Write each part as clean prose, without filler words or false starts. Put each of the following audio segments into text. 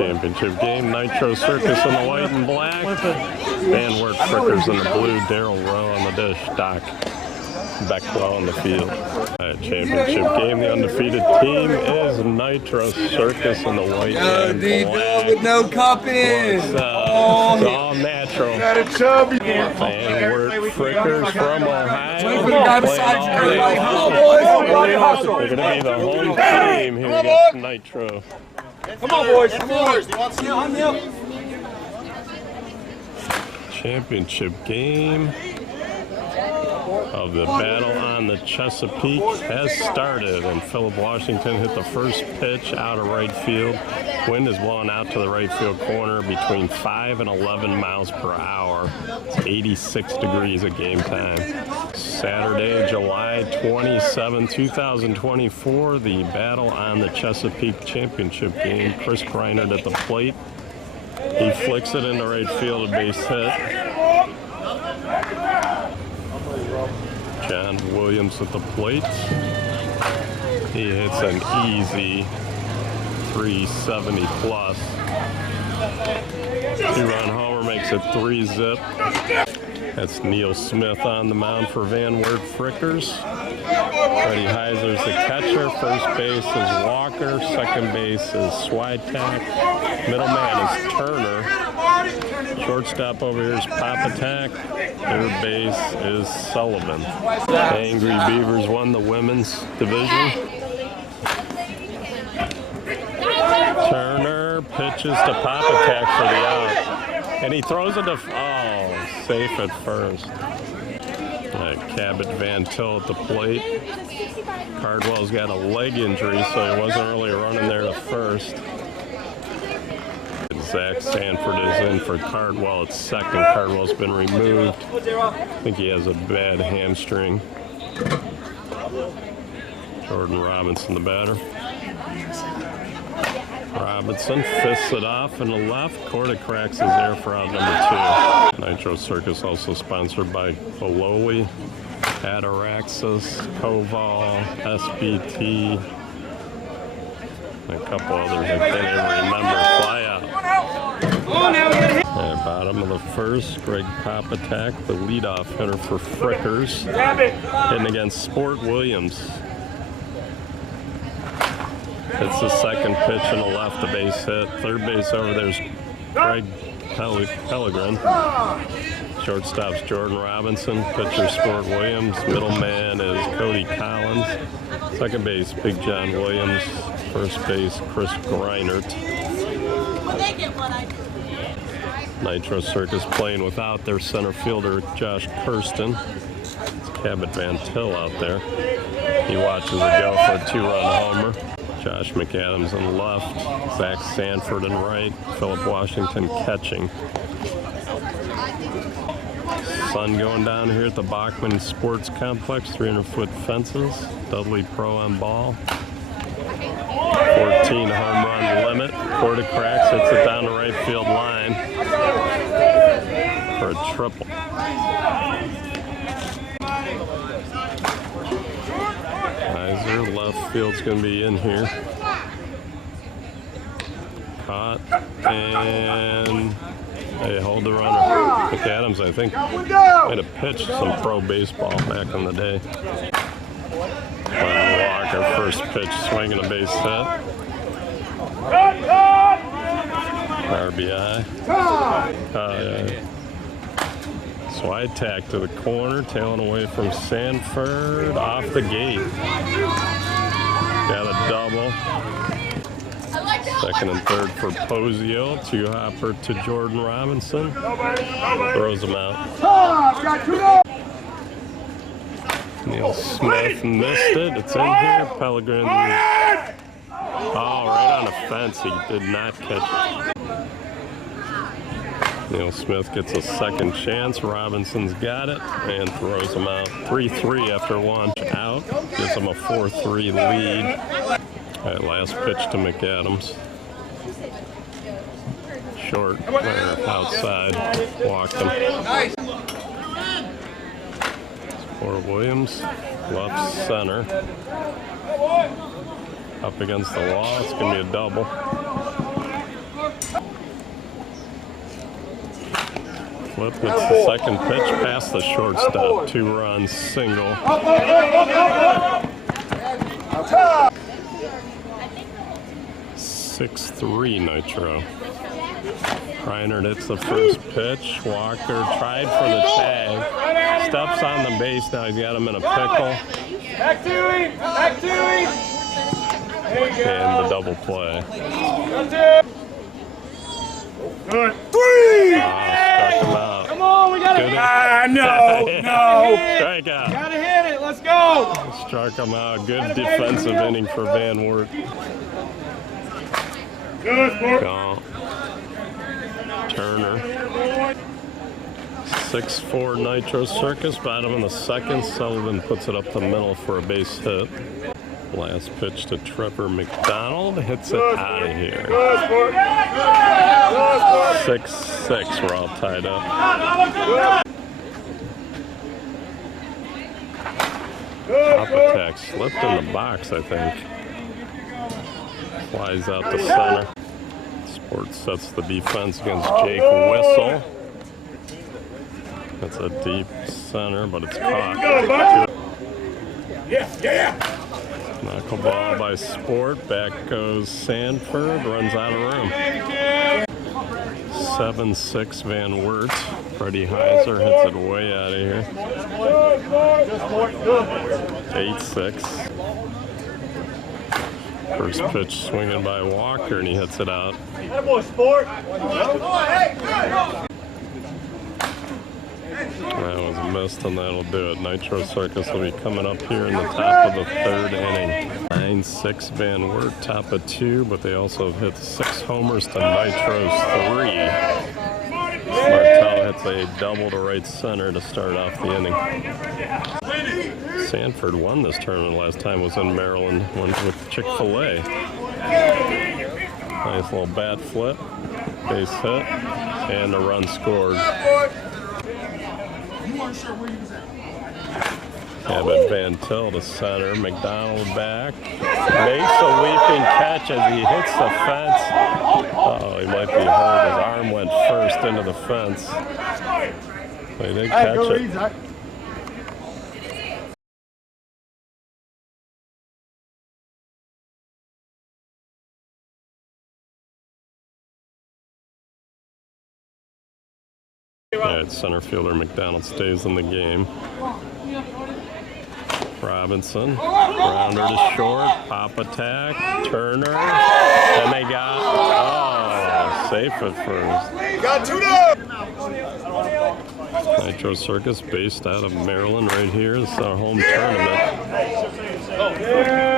championship game. Nitro Circus in the white and black. And Wert Frickers in the blue. Daryl Rowe on the dish. Doc Beckwell on the field. Championship game. The undefeated team is Nitro Circus in the white and black. With no cup in. It's all natural. Got a chubby. And Wert Frickers from Ohio. Wait for the guy beside you. Everybody hustle, boys. Everybody hustle. They're going to be the home team here against Nitro. Come on, boys. Come on. Championship game of the battle on the Chesapeake has started, and Philip Washington hit the first pitch out of right field. Wind is blowing out to the right field corner between 5 and 11 miles per hour. It's 86 degrees at game time. Saturday, July 27, 2024, the battle on the Chesapeake championship game. Chris Greinert at the plate. He flicks it into right field, a base hit. John Williams at the plate. He hits an easy 370 plus. Two-run homer makes it 3-zip. That's Neil Smith on the mound for Wert Frickers. Freddie Heiser's the catcher. First base is Walker. Second base is Switek. Middleman is Turner. Shortstop over here is Papatak. Third base is Sullivan. Angry Beavers won the women's division. Turner pitches to Papatak for the out. And he throws it to, safe at first. Cabot Van Til at the plate. Cardwell's got a leg injury, so he wasn't really running there to first. Zach Sanford is in for Cardwell at second. Cardwell's been removed. I think he has a bad hamstring. Jordan Robinson, the batter. Robinson fists it off in the left. Ataraxis is there for out number 2. Nitro Circus also sponsored by Beloli, Ataraxis, Koval, SBT, and a couple others I can't even remember. Fly out. At bottom of the first, Greg Papatak, the leadoff hitter for Frickers, hitting against Sport Williams. It's the second pitch in the left, a base hit. Third base over there's Craig Pellegrin. Shortstop's Jordan Robinson. Pitcher Sport Williams. Middleman is Cody Collins. Second base, Big John Williams. First base, Chris Greinert. Nitro Circus playing without their center fielder, Josh Kirsten. It's Cabot Van Til out there. He watches it go for a 2-run homer. Josh McAdams on the left, Zach Sanford in right, Philip Washington catching. Sun going down here at the Bachmann Sports Complex, 300-foot fences, Dudley Pro-M ball. 14 home run limit. Ataraxis hits it down the right field line for a triple. Heiser, left field's going to be in here. Caught, and they hold the runner. McAdams, I think, might have pitched some pro baseball back in the day. Walker, first pitch, swinging a base hit. RBI. Switek to the corner, tailing away from Sanford, off the gate. Got a double. Second and third for Posio. Two-hopper to Jordan Robinson. Throws him out. Neil Smith missed it. It's in here. Pellegrin. Oh, right on the fence. He did not catch it. Neil Smith gets a second chance. Robinson's got it and throws him out. 3-3 after one. Out. Gives him a 4-3 lead. All right, last pitch to McAdams. Short, outside. Walked him. Sport Williams, left center. Up against the wall. It's going to be a double. Flip hits the second pitch past the shortstop. 2-run single. 6-3 Nitro. Reiner hits the first pitch. Walker tried for the tag. Steps on the base. Now he's got him in a pickle. Back to him! Back to him! And the double play. Good. 3! Struck him out. Come on, we gotta hit it! No! Strikeout. Gotta hit it, let's go! Struck him out. Good defensive inning for Van Wert. Good, sport. Go. Turner. 6-4 Nitro Circus. Bottom in the second. Sullivan puts it up the middle for a base hit. Last pitch to Trevor McDonald. Hits it out of here. 6-6. We're all tied up. Top attack slipped in the box, I think. Flies out to center. Sport sets the defense against Jake Whistle. That's a deep center, but it's caught. Knuckleball by Sport. Back goes Sanford. Runs out of room. 7-6 Van Wert. Freddie Heiser hits it way out of here. 8-6. First pitch swinging by Walker, and he hits it out. That boy, Sport. That was missed, and that'll do it. Nitro Circus will be coming up here in the top of the third inning. 9-6 Van Wert, top of 2, but they also have hit 6 homers to Nitro's 3. Martel hits a double to right center to start off the inning. Sanford won this tournament last time, was in Maryland, won with Chick-fil-A. Nice little bat flip, base hit, and a run scored. Abbott Van Til to center, McDonald back, makes a leaping catch as he hits the fence. Oh, he might be hurt. His arm went first into the fence. But he did catch it. All right, center fielder McDonald stays in the game. Robinson, rounder to short, pop attack, Turner, and they got, safe at first. Got 2 down! Nitro Circus, based out of Maryland right here. This is our home tournament.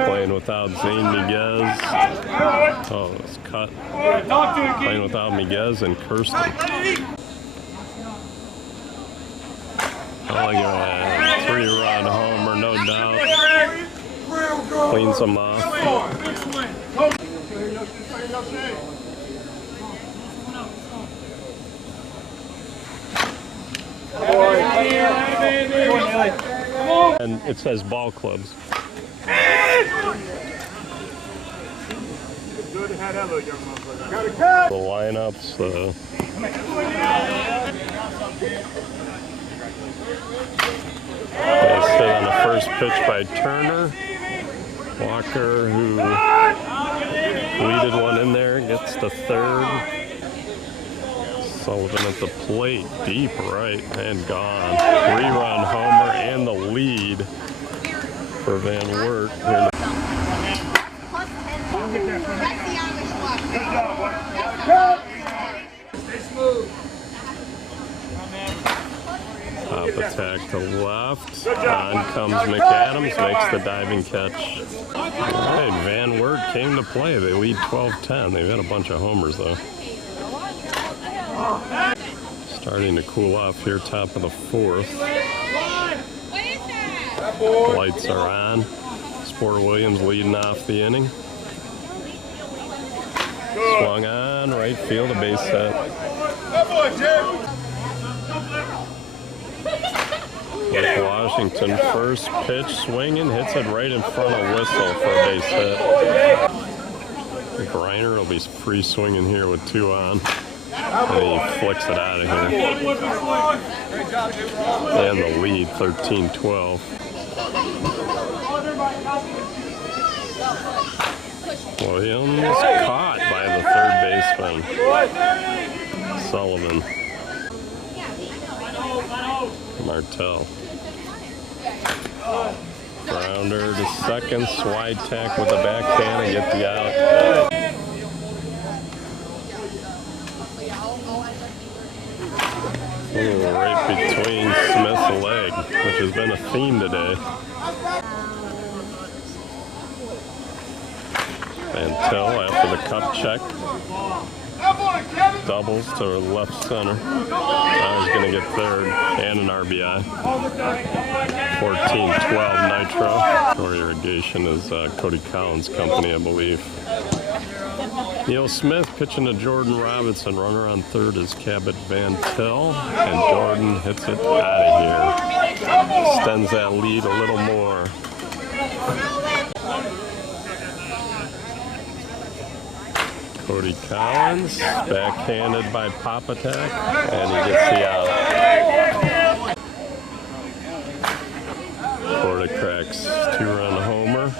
Playing without Zane Miguez. Oh, it's cut. Playing without Miguez and Kirsten. Oh, look at that. 3-run homer, no doubt. Cleans them off. And it says ball clubs. The lineups. They sit on the first pitch by Turner. Walker, who weeded one in there, gets to third. Sullivan at the plate, deep right, and gone. 3-run homer and the lead for Van Wert. Top attack to left. On comes McAdams, makes the diving catch. All right, Van Wert came to play. They lead 12-10. They've had a bunch of homers, though. Starting to cool off here, top of the 4th. Lights are on. Sport Williams leading off the inning. Swung on, right field, a base hit. With Washington, first pitch swinging, hits it right in front of Whistle for a base hit. Reiner will be free swinging here with 2 on. And he flicks it out of here. And the lead, 13-12. Williams caught by the third baseman, Sullivan. Martell. Grounder to second, slide tack with the backhand and get the out. Ooh, right between Smith's leg, which has been a theme today. Until after the cup check, doubles to left center. Now he's going to get third and an RBI. 14-12 Nitro. Or irrigation is Cody Collins' company, I believe. Neil Smith pitching to Jordan Robinson. Runner on third is Cabot Van Til, and Jordan hits it out of here. Extends that lead a little more. Cody Collins, backhanded by Papatak, and he gets the out. Porta cracks, 2-run homer.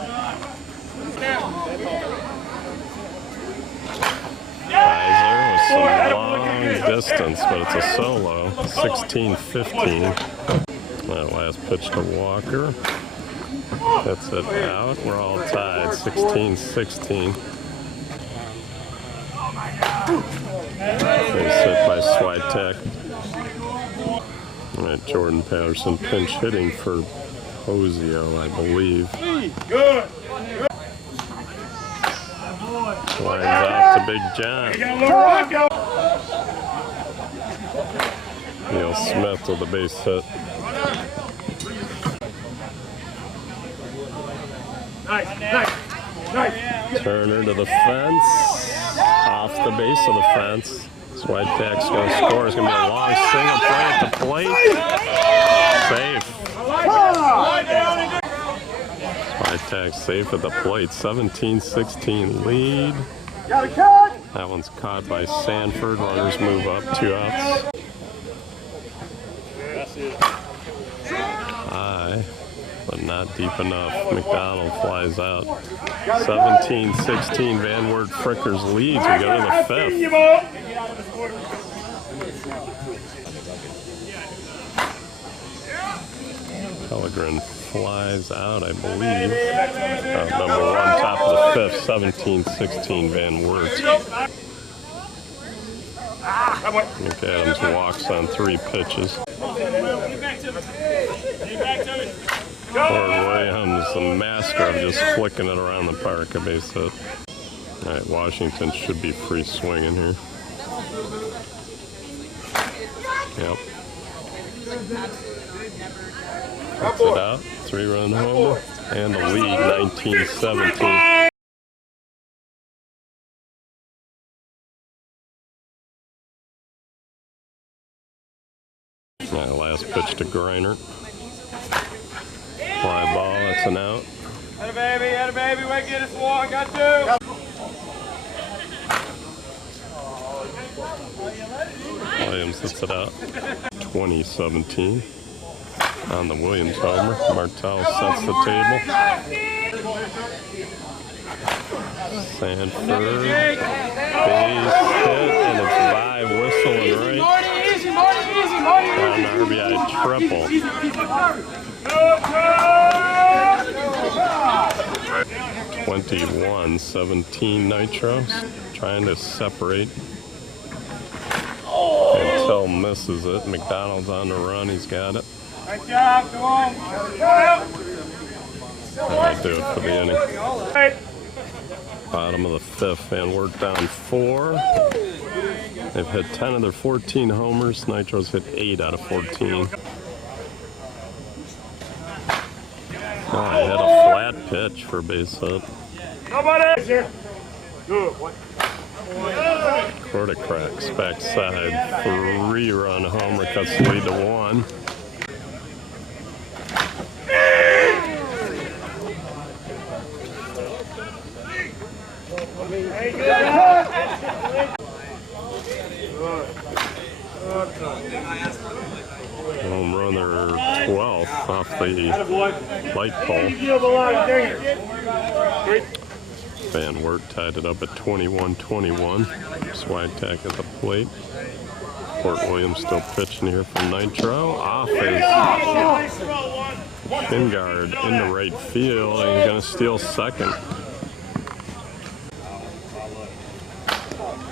Kaiser with some long distance, but it's a solo, 16-15. That last pitch to Walker. Hits it out. We're all tied, 16-16. Base hit by Switek. All right, Jordan Patterson pinch hitting for Hosio, I believe. Lines out to Big John. Neil Smith with the base hit. Turner to the fence. Off the base of the fence. Switek's going to score. It's going to be a long single play at the plate. Safe. Switek safe at the plate. 17-16 lead. That one's caught by Sanford. Runners move up, 2 outs. High, but not deep enough. McDonald flies out. 17-16, Wert Frickers leads. We go to the 5th. Pellegrin flies out, I believe. Number 1, top of the 5th, 17-16, Wert. Nick Adams walks on 3 pitches. Ford Williams, the master of just flicking it around the park, a base hit. All right, Washington should be free swinging here. Yep. Puts it out, 3-run homer, and the lead, 19-17. All right, last pitch to Greiner. Fly ball, that's an out. Had a baby, wait, get us one, got 2. Williams hits it out. 20-17 on the Williams homer. Martell sets the table. Sanford, base hit, and it's by whistle and right. An RBI triple. 21-17 Nitro, trying to separate. Until misses it. McDonald's on the run, he's got it. Nice job, go on. That'll do it for the inning. Bottom of the 5th, Wert down 4. They've hit 10 of their 14 homers. Nitro's hit 8 out of 14. Oh, I had a flat pitch for base hit. Quarter cracks backside, 3-run homer, cuts the lead to 1. off the light pole. Van Wert tied it up at 21-21. Swag tack at the plate. Fort Williams still pitching here from Nitro. Off his shin guard into right field, and he's going to steal second.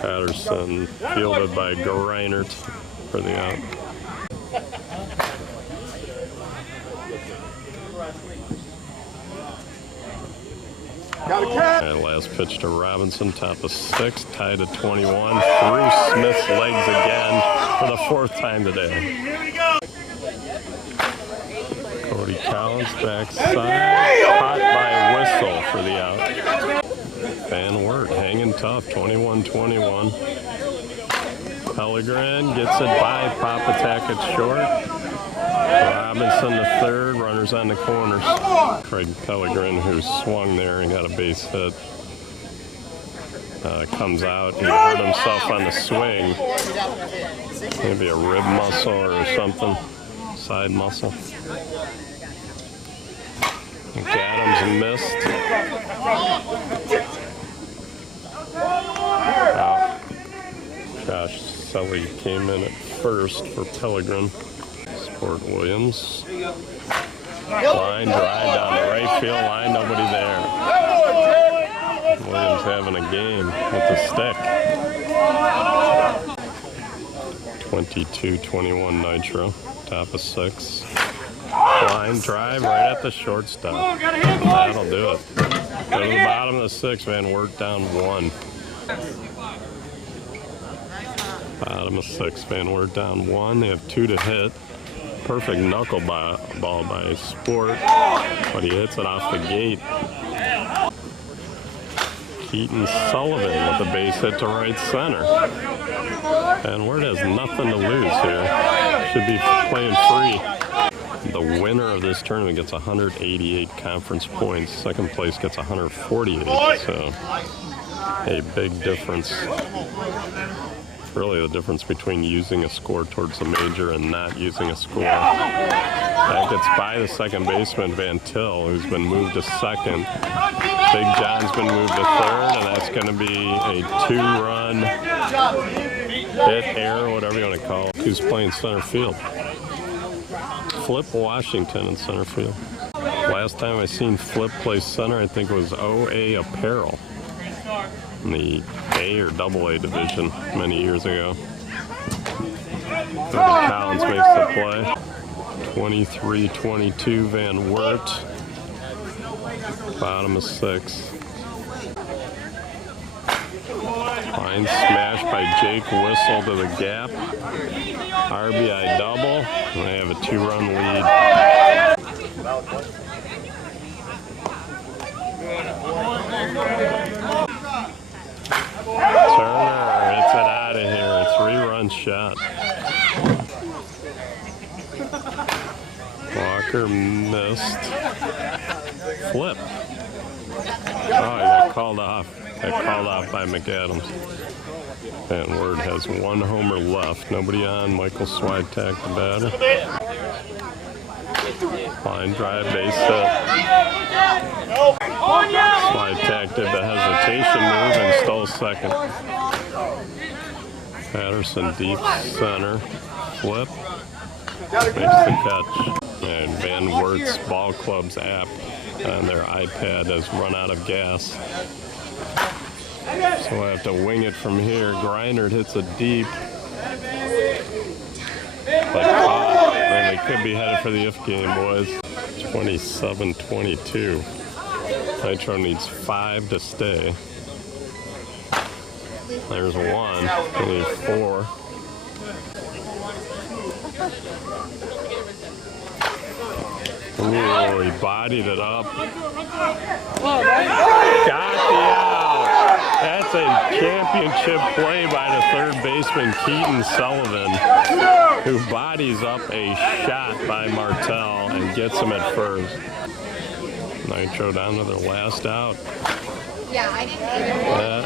Patterson fielded by Greinert for the out. And last pitch to Robinson, top of 6, tied at 21. Through Smith's legs again for the 4th time today. Cody Collins backside, caught by Whistle for the out. Van Wert hanging tough, 21-21. Pellegrin gets it by Pop attack at short. Robinson to third, runners on the corners. Craig Pellegrin, who swung there and got a base hit, comes out. He hurt himself on the swing. Maybe a rib muscle or something, side muscle. Adams missed. Josh Sully came in at first for Pellegrin. Fort Williams. Line drive down the right field line, nobody there. Williams having a game with the stick. 22-21 Nitro, top of 6. Line drive right at the shortstop. That'll do it. Go to the bottom of the 6th, Van Wert down 1. Bottom of 6th, Van Wert down 1. They have 2 to hit. Perfect knuckle ball by Sport, but he hits it off the gate. Keaton Sullivan with a base hit to right center. And Wert has nothing to lose here. Should be playing free. The winner of this tournament gets 188 conference points. Second place gets 148. So a big difference. Really the difference between using a score towards the major and not using a score. That gets by the second baseman, Van Til, who's been moved to second. Big John's been moved to third, and that's going to be a 2-run hit, error, whatever you want to call it. Who's playing center field? Flip Washington in center field. Last time I seen Flip play center, I think it was OA Apparel in the A or AA division many years ago. Collins makes the play. 23-22 Van Wert. Bottom of 6. Line smash by Jake Whistle to the gap. RBI double. And they have a 2-run lead. Turner hits it out of here. A 3-run shot. Walker missed. Flip. Oh, he got called off. Got called off by McAdams. Van Wert has 1 homer left. Nobody on. Michael Swagtack the batter. Line drive, base hit. Swagtack did the hesitation move and stole second. Patterson deep center. Flip. Makes the catch. And Van Wert's Ball Club's app on their iPad has run out of gas. So I have to wing it from here. Greinert hits it deep. But caught. And they could be headed for the if game, boys. 27-22. Nitro needs 5 to stay. There's 1. They need 4. Ooh, he bodied it up. Got the out. That's a championship play by the third baseman, Keaton Sullivan, who bodies up a shot by Martell and gets him at first. Nitro down to their last out. Yeah, I didn't That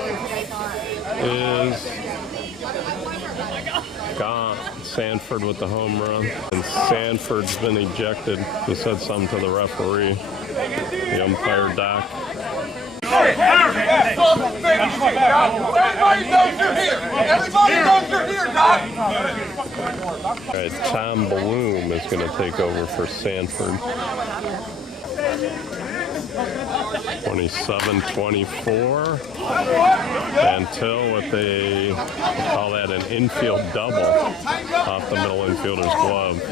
is gone. Sanford with the home run. And Sanford's been ejected. He said something to the referee, the umpire, Doc. Everybody knows you're here. Everybody knows you're here, Doc. All right, Tom Bloom is going to take over for Sanford. 27-24 until what they call that an infield double off the middle infielder's glove.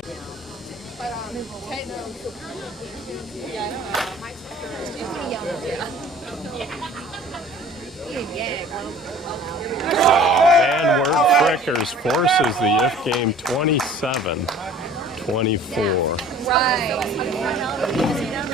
And Wert Frickers forces the if game 27-24. Right.